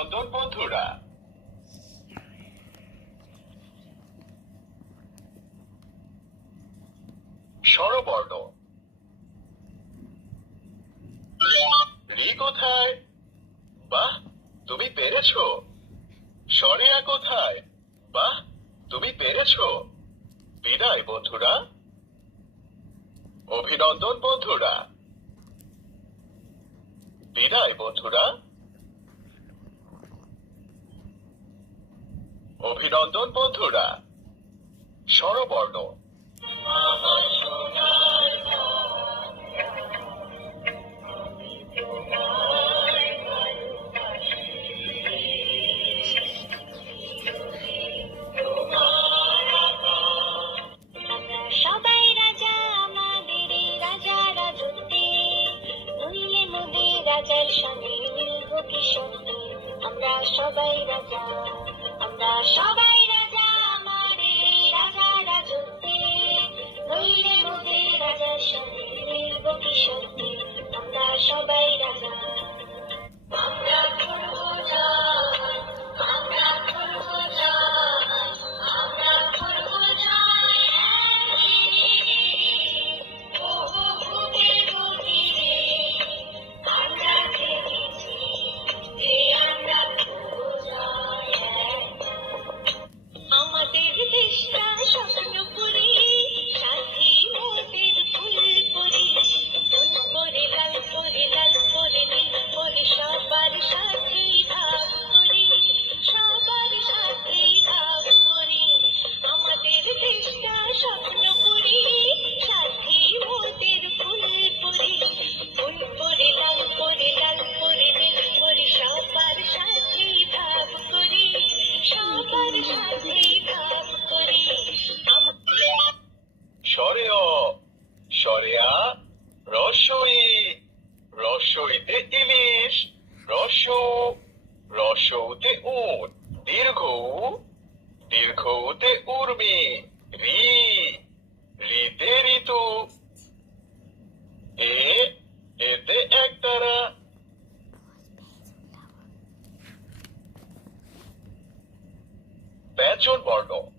নতুন বন্ধুরা স্বরবর্ণ রি কোথায়? বাহ, তুমি পেরেছো। স্বরেয়া কোথায়? বাহ, তুমি পেরেছো। বিদায় বন্ধুরা, অভিনন্দন বন্ধুরা, বিদায় বন্ধুরা, অভিনন্দন বন্ধুরা। স্বরবর্ণ সবাই রাজা আমাদের রাজা রাজত্বে, নইলে মোদের রাজার সঙ্গে মিলব কি সত্যি। আমরা সবাই রাজা, আমরা সবাই রাজা আমাদের রাজা রাজত্বে, নইলে মোদের রাজার সঙ্গে মিলব কি সত্যি। আমরা সবাই রাজা, আমরা করব জয়, আমরা করব জয়, আমরা করব জয় একদিন। ওহো বুকে বুকে রে, আমরা জেগেছি, যে আমরা করব জয় একদিন। আমাদের দেশটা স্বপ্নপুরী, সাথী মোদের ফুলপুরি। ফুল করে লাল করে লাল করে নীল করে সবার সাথেই ভাব করি, সবার সাথেই ভাব করি। আমাদের দেশটা স্বপ্নপুরী, সাথী মোদের ফুলপুরি। ফুল করে লাল করে লাল করে নীল করে সবার সাথেই ভাব করি, সবার সাথেই ভাব করি। স্বরে অ, স্বরে আ, রস্বই, রস্বইতে ইলিশ, রস্যৌ, রস্যৌতে উট, দীর্ঘ উ, দীর্ঘ উতে উর্মি, রি, রিতে ঋতু, এ, এতে একতারা। ব্যঞ্জন বর্ণ